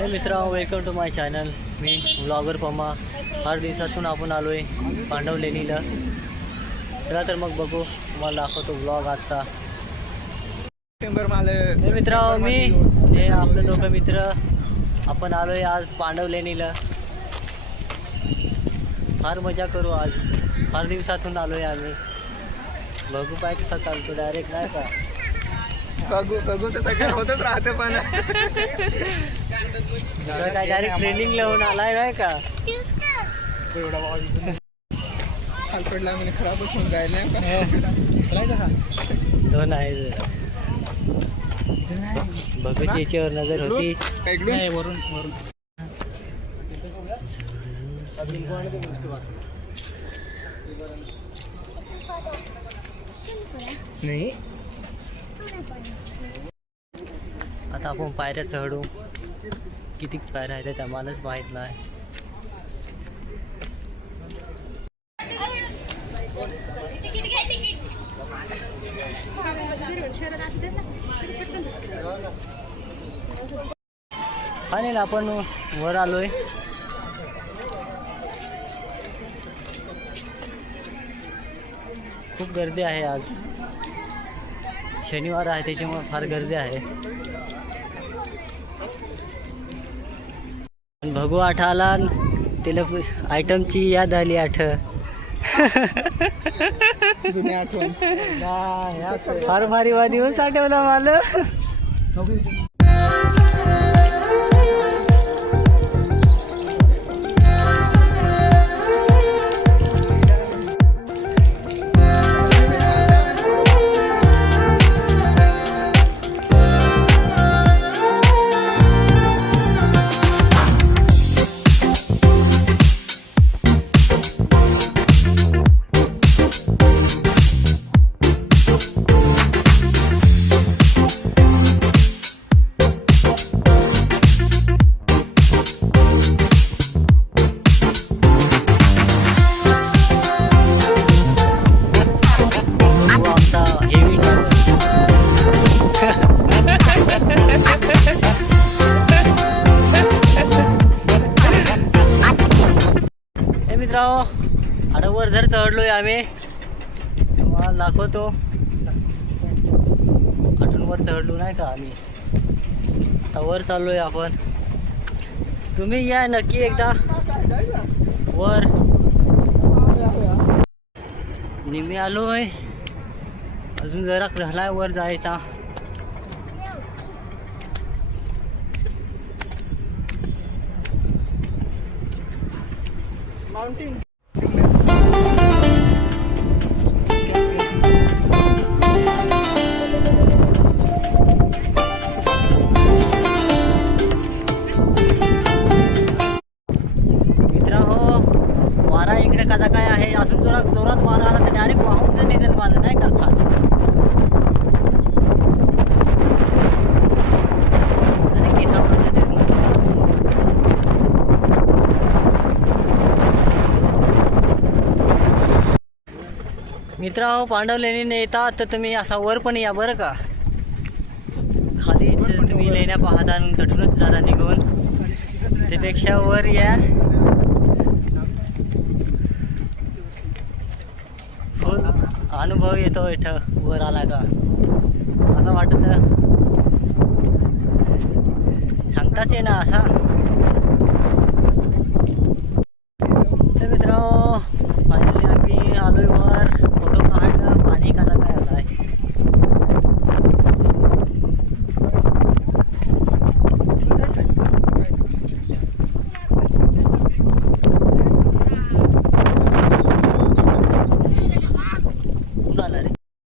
हे मित्र welcome to my channel मी ब्लॉगर पमा फार दिवसातून आपण आलो आहे पांडव लेणीला. चला तर मग बघू. तुम्हाला दाखवतो ब्लॉग आजचा. हे मित्र मी हे आपले दोघं मित्र. आपण आलो आहे आज पांडव लेणीला. फार मजा करू आज. फार दिवसातून आलो आहे आम्ही. बघू काय कसा चालतो. डायरेक्ट नाही का? बघू बघूचं सगळं होतच राहते पण. काय डायरेक्ट ट्रेनिंग लावून आलाय नाही का? खालपडला म्हणजे खराबच होऊन बघू याच्यावर नजर होती. वरून वरून. नाही? आता आपण पायऱ्या चढू. किती पायऱ्या आहेत त्या मलाच माहीत नाही. आणि आपण वर आलोय. खूप गर्दी आहे आज. शनिवार आहे त्याच्यामुळे फार गर्दी आहे. बघू आठ आला तिला आयटमची याद आली आठ. फार भारी वा दिवस आठवला मला मित्रांनो आता वर्धर चढलो चढलोय आम्ही. तेव्हा दाखवतो. आठून वर चढलो नाही का आम्ही? आता वर चाललोय आपण. तुम्ही या नक्की एकदा. वर. निम्मी आलोय. अजून जरा राहिलाय वर जायचा. माउंटेन मित्र हो वारा इकडे कसा काय आहे? अजून जोरात जोरात वारा आला तर डायरेक्ट वाहून जर निघेल मला नाही का? खाली आणि केसामध्ये ते- मित्र अहो पांडव लेणीने येतात तर तुम्ही असा वर पण या बरं का. खाली तुम्ही लेण्या पाहता आणि तटूनच जाता निघून. त्यापेक्षा वर या. फुल अनुभव येतो इथं वर आला का. असं वाटत. सांगताच ये ना असा.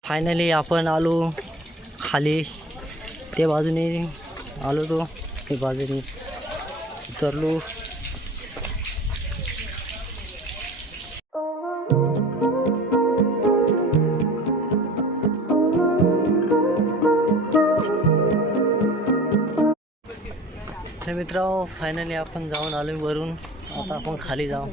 फायनली आपण आलो खाली. ते बाजूने आलो तो. ते बाजूने उतरलो. तर मित्र फायनली आपण जाऊन आलो वरून. आता आपण खाली जाऊ.